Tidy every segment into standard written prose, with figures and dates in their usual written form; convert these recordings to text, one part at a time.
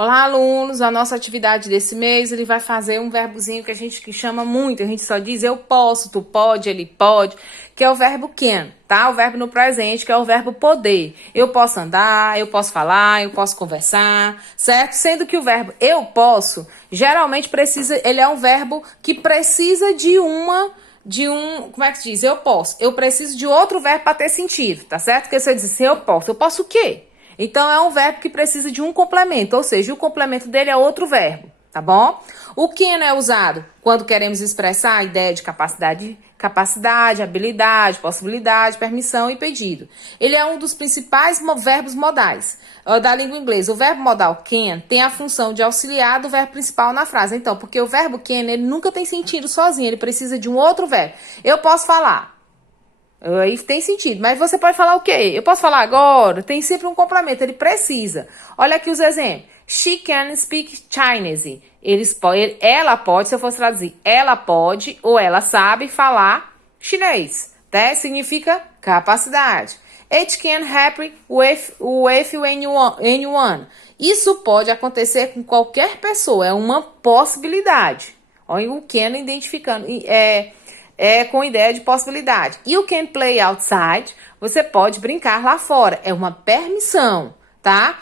Olá, alunos, a nossa atividade desse mês, ele vai fazer um verbozinho que a gente chama muito, a gente só diz eu posso, tu pode, ele pode, que é o verbo can, tá? O verbo no presente, que é o verbo poder. Eu posso andar, eu posso falar, eu posso conversar, certo? Sendo que o verbo eu posso, geralmente ele é um verbo que precisa como é que se diz? Eu posso. Eu preciso de outro verbo para ter sentido, tá certo? Porque se eu dizer eu posso o quê? Então, é um verbo que precisa de um complemento, ou seja, o complemento dele é outro verbo, tá bom? O can é usado quando queremos expressar a ideia de capacidade, habilidade, possibilidade, permissão e pedido. Ele é um dos principais verbos modais da língua inglesa. O verbo modal can tem a função de auxiliar do verbo principal na frase. Então, porque o verbo can, ele nunca tem sentido sozinho, ele precisa de um outro verbo. Eu posso falar. Aí tem sentido, mas você pode falar o quê? Eu posso falar agora? Tem sempre um complemento, ele precisa. Olha aqui os exemplos. She can speak Chinese. Ela pode, se eu fosse traduzir, ela pode ou ela sabe falar chinês, tá? Significa capacidade. It can happen with anyone. Isso pode acontecer com qualquer pessoa, é uma possibilidade. Olha o can identificando, com ideia de possibilidade. You can play outside. Você pode brincar lá fora. É uma permissão, tá?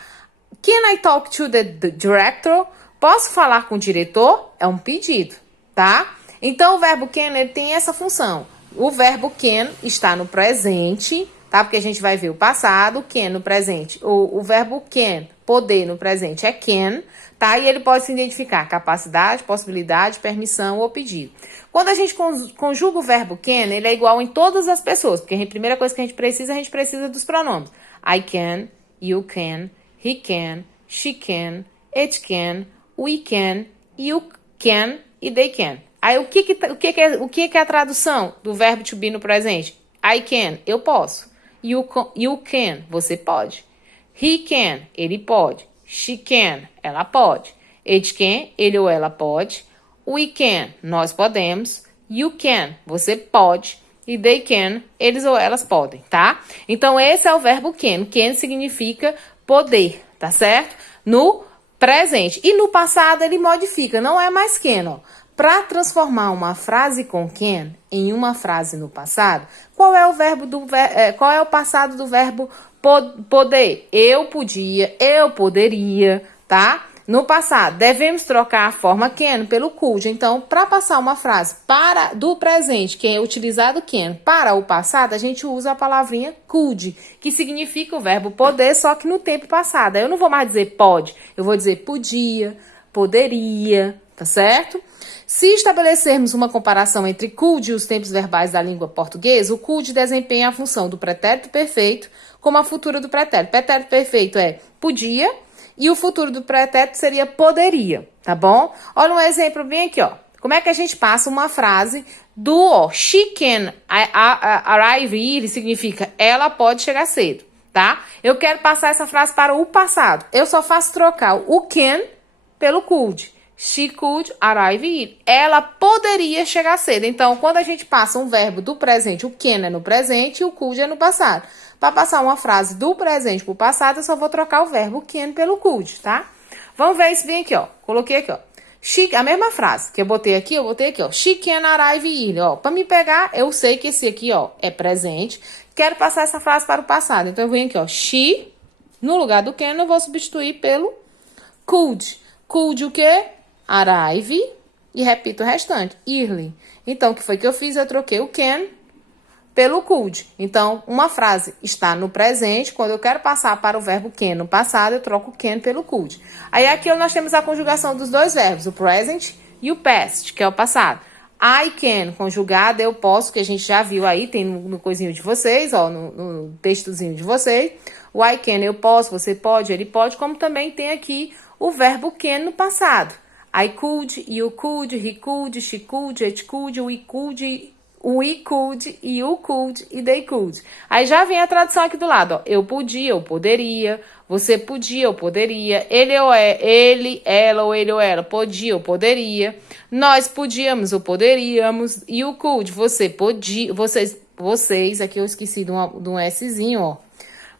Can I talk to the director? Posso falar com o diretor? É um pedido, tá? Então, o verbo can, ele tem essa função. O verbo can está no presente, tá? Porque a gente vai ver o passado, can no presente. O verbo can, poder no presente é can, tá? E ele pode se identificar capacidade, possibilidade, permissão ou pedido. Quando a gente conjuga o verbo can, ele é igual em todas as pessoas, porque a primeira coisa que a gente precisa dos pronomes. I can, you can, he can, she can, it can, we can, you can e they can. Aí o que é a tradução do verbo to be no presente? I can, eu posso. You can, você pode. He can, ele pode. She can, ela pode. It can, ele ou ela pode. We can, nós podemos. You can, você pode. E they can, eles ou elas podem, tá? Então, esse é o verbo can. Can significa poder, tá certo? No presente. E no passado, ele modifica, não é mais can, ó. Para transformar uma frase com can em uma frase no passado, qual é o passado do verbo poder? Eu podia, eu poderia, tá? No passado, devemos trocar a forma can pelo could. Então, para passar uma frase do presente, que é utilizado can, para o passado, a gente usa a palavrinha could, que significa o verbo poder, só que no tempo passado. Eu não vou mais dizer pode, eu vou dizer podia, poderia, tá certo? Se estabelecermos uma comparação entre could e os tempos verbais da língua portuguesa, o could desempenha a função do pretérito perfeito como a futura do pretérito. Pretérito perfeito é podia, e o futuro do pretérito seria poderia, tá bom? Olha um exemplo bem aqui, ó. Como é que a gente passa uma frase do she can arrive early, significa ela pode chegar cedo, tá? Eu quero passar essa frase para o passado. Eu só faço trocar o can pelo could. She could arrive early. Ela poderia chegar cedo. Então, quando a gente passa um verbo do presente, o can é no presente e o could é no passado. Para passar uma frase do presente para o passado, eu só vou trocar o verbo can pelo could, tá? Vamos ver isso bem aqui, ó. Coloquei aqui, ó. A mesma frase que eu botei aqui, ó. She can arrive early, ó. Para me pegar, eu sei que esse aqui, ó, é presente. Quero passar essa frase para o passado. Então, eu venho aqui, ó. She, no lugar do can, eu vou substituir pelo could. Could o quê? Arrive. E repito o restante. Early. Então, o que foi que eu fiz? Eu troquei o can pelo could. Então, uma frase está no presente, quando eu quero passar para o verbo can no passado, eu troco o can pelo could. Aí aqui nós temos a conjugação dos dois verbos, o present e o past, que é o passado. I can, conjugado, eu posso, que a gente já viu aí, tem no coisinho de vocês, ó, no textozinho de vocês. O I can, eu posso, você pode, ele pode, como também tem aqui o verbo can no passado. I could, you could, he could, she could, it could, we could, you could e they could. Aí já vem a tradução aqui do lado, ó. Eu podia, eu poderia. Você podia, eu poderia. Ele, ela ou ele ou ela podia, eu poderia. Nós podíamos ou poderíamos. You could, você podia. Vocês, aqui eu esqueci de um Szinho, ó.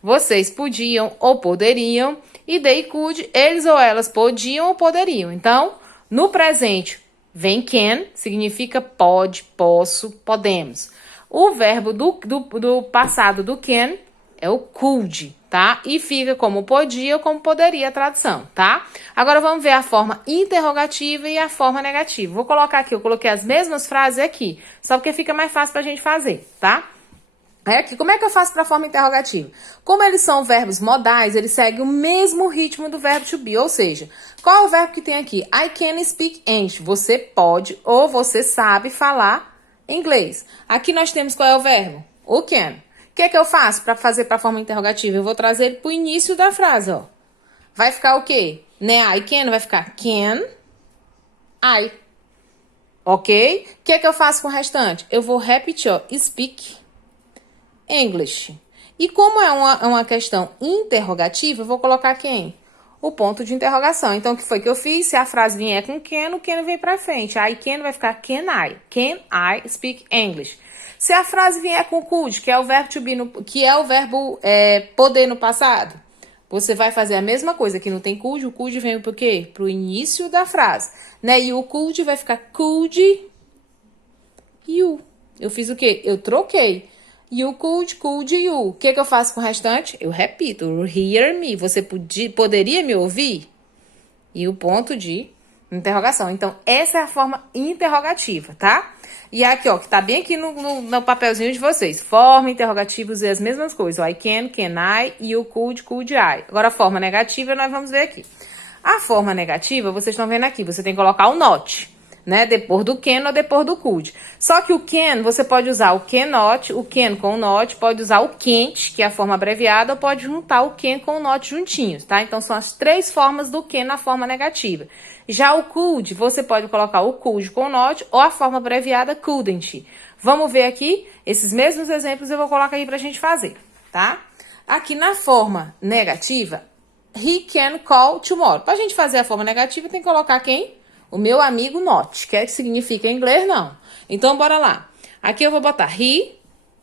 vocês podiam ou poderiam. E they could, eles ou elas podiam ou poderiam. Então, no presente, vem can, significa pode, posso, podemos. O verbo do passado do can é o could, tá? E fica como podia ou como poderia a tradução, tá? Agora vamos ver a forma interrogativa e a forma negativa. Vou colocar aqui, eu coloquei as mesmas frases aqui, só porque fica mais fácil pra gente fazer, tá? Aqui, como é que eu faço para a forma interrogativa? Como eles são verbos modais, eles seguem o mesmo ritmo do verbo to be, ou seja, qual é o verbo que tem aqui? I can speak English. Você pode ou você sabe falar inglês. Aqui nós temos qual é o verbo? O can. O que é que eu faço para fazer para a forma interrogativa? Eu vou trazer ele para o início da frase, ó. Vai ficar o quê? Né? I can, vai ficar can, I. Ok? O que é que eu faço com o restante? Eu vou repetir, ó, speak English. E como é uma questão interrogativa, eu vou colocar quem? O ponto de interrogação. Então, o que foi que eu fiz? Se a frase vier com can, o can vem pra frente. I can vai ficar can I. Can I speak English? Se a frase vier com could, que é o verbo to be, que é o verbo poder no passado, você vai fazer a mesma coisa. Aqui não tem could, o could vem pro quê? Pro início da frase. Né? E o could vai ficar could you. Eu fiz o quê? Eu troquei. You could you. O que eu faço com o restante? Eu repito. Hear me. Você poderia me ouvir? E o ponto de interrogação. Então, essa é a forma interrogativa, tá? E aqui, ó, que tá bem aqui no papelzinho de vocês. Forma interrogativa, usei as mesmas coisas. I can I, you could I. Agora, a forma negativa, nós vamos ver aqui. A forma negativa, vocês estão vendo aqui. Você tem que colocar o not, né? Depois do can ou depois do could. Só que o can, você pode usar o cannot, o can com o not, pode usar o can't, que é a forma abreviada, ou pode juntar o can com o not juntinhos, tá? Então, são as três formas do can na forma negativa. Já o could, você pode colocar o could com o not, ou a forma abreviada couldn't. Vamos ver aqui, esses mesmos exemplos eu vou colocar aí pra gente fazer, tá? Aqui na forma negativa, he can call tomorrow. Pra gente fazer a forma negativa, tem que colocar quem? O meu amigo not, que significa em inglês, não. Então, bora lá. Aqui eu vou botar he,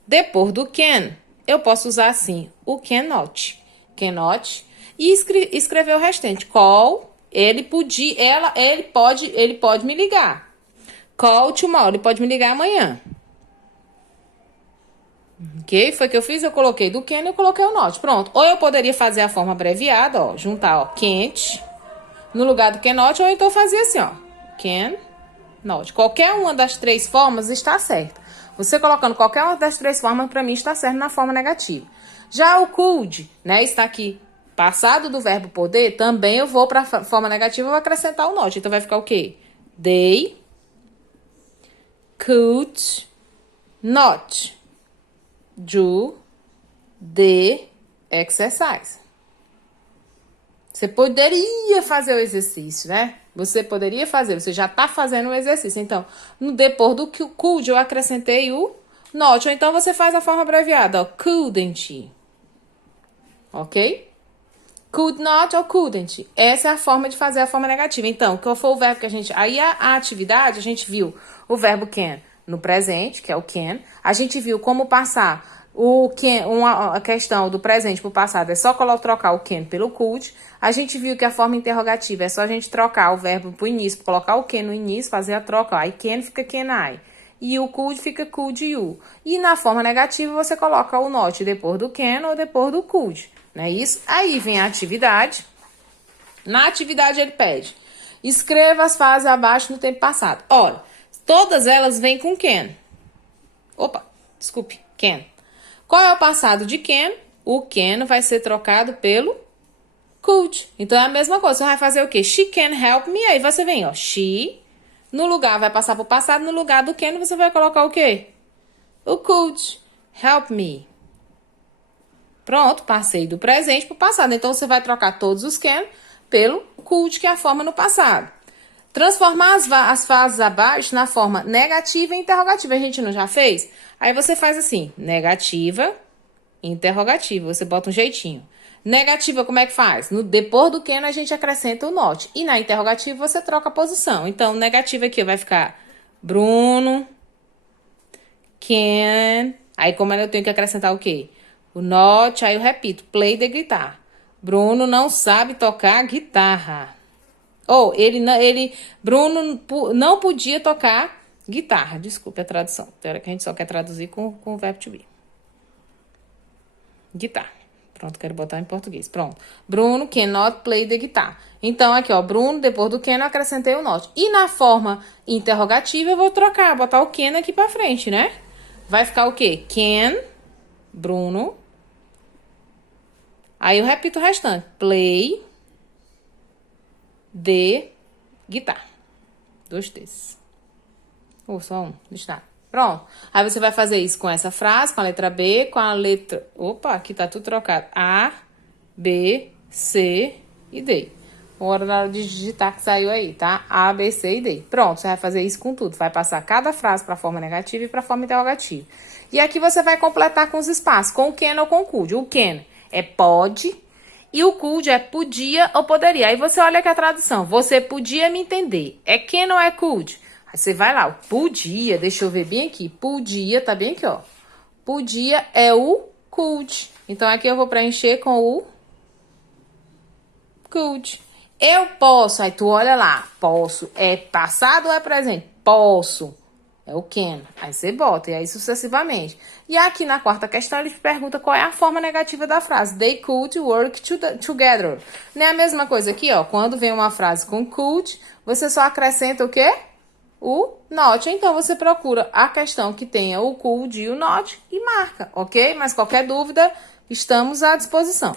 depois do can. Eu posso usar assim, o cannot. Cannot. E escrever o restante. Call, ele pode me ligar. Call tomorrow, ele pode me ligar amanhã. Ok? Foi o que eu fiz, eu coloquei do can e eu coloquei o not. Pronto. Ou eu poderia fazer a forma abreviada, ó, juntar, ó, can't no lugar do cannot, ou então fazer assim, ó, can, not. Qualquer uma das três formas está certa. Você colocando qualquer uma das três formas, para mim, está certo na forma negativa. Já o could, né, está aqui, passado do verbo poder, também eu vou para a forma negativa e vou acrescentar o not. Então, vai ficar o quê? They could not do the exercise. Você poderia fazer o exercício, né? Você poderia fazer, você já tá fazendo o exercício. Então, no depois do could, eu acrescentei o not. Ou então, você faz a forma abreviada, ó, couldn't. Ok? Could not ou couldn't. Essa é a forma de fazer a forma negativa. Então, qual foi o verbo que a gente... Aí, a atividade, a gente viu o verbo can no presente, que é o can. A gente viu como passar a questão do presente para o passado é só trocar o can pelo could. A gente viu que a forma interrogativa é só a gente trocar o verbo para o início, colocar o can no início, fazer a troca. Ó, I can fica can I. E o could fica could you. E na forma negativa você coloca o not depois do can ou depois do could. Não é isso? Aí vem a atividade. Na atividade ele pede: escreva as frases abaixo no tempo passado. Olha, todas elas vêm com can. Opa, desculpe, can. Qual é o passado de can? O can vai ser trocado pelo could. Então, é a mesma coisa. Você vai fazer o quê? She can help me. Aí você vem, ó. She, no lugar, vai passar pro passado. No lugar do can, você vai colocar o quê? O could. Help me. Pronto, passei do presente pro passado. Então, você vai trocar todos os can pelo could, que é a forma no passado. Transformar as frases abaixo na forma negativa e interrogativa. A gente não já fez? Aí você faz assim, negativa, interrogativa. Você bota um jeitinho. Negativa, como é que faz? Depois do can, a gente acrescenta o not. E na interrogativa, você troca a posição. Então, negativa aqui vai ficar Bruno, can. Aí, como eu tenho que acrescentar o quê? O not, aí eu repito, play the guitar. Bruno não sabe tocar guitarra. Ou, Bruno não podia tocar guitarra. Desculpe a tradução. Tem hora que a gente só quer traduzir com o verbo to be. Guitar. Pronto, quero botar em português. Pronto. Bruno cannot play the guitar. Então, aqui, ó, Bruno, depois do can, eu acrescentei o not. E na forma interrogativa, eu vou trocar, botar o can aqui pra frente, né? Vai ficar o quê? Can, Bruno. Aí eu repito o restante. Play the guitar. 2 desses. Ou só um, deixa eu dar. Pronto. Aí você vai fazer isso com essa frase, com a letra B, com a letra... Opa, aqui tá tudo trocado. A, B, C e D. Hora na hora de digitar que saiu aí, tá? A, B, C e D. Pronto, você vai fazer isso com tudo. Vai passar cada frase para a forma negativa e para a forma interrogativa. E aqui você vai completar com os espaços, com o can ou com o could. O can é pode e o could é podia ou poderia. Aí você olha aqui a tradução. Você podia me entender. É can ou é could? Aí você vai lá, o podia, deixa eu ver bem aqui. Podia, tá bem aqui, ó. Podia é o could. Então, aqui eu vou preencher com o could. Eu posso, aí tu olha lá. Posso é passado ou é presente? Posso. É o can. Aí você bota, e aí sucessivamente. E aqui na quarta questão, ele pergunta qual é a forma negativa da frase. They could work together. Não é a mesma coisa aqui, ó. Quando vem uma frase com could, você só acrescenta o quê? O not. Então, você procura a questão que tenha o could e o not e marca, ok? Mas qualquer dúvida, estamos à disposição.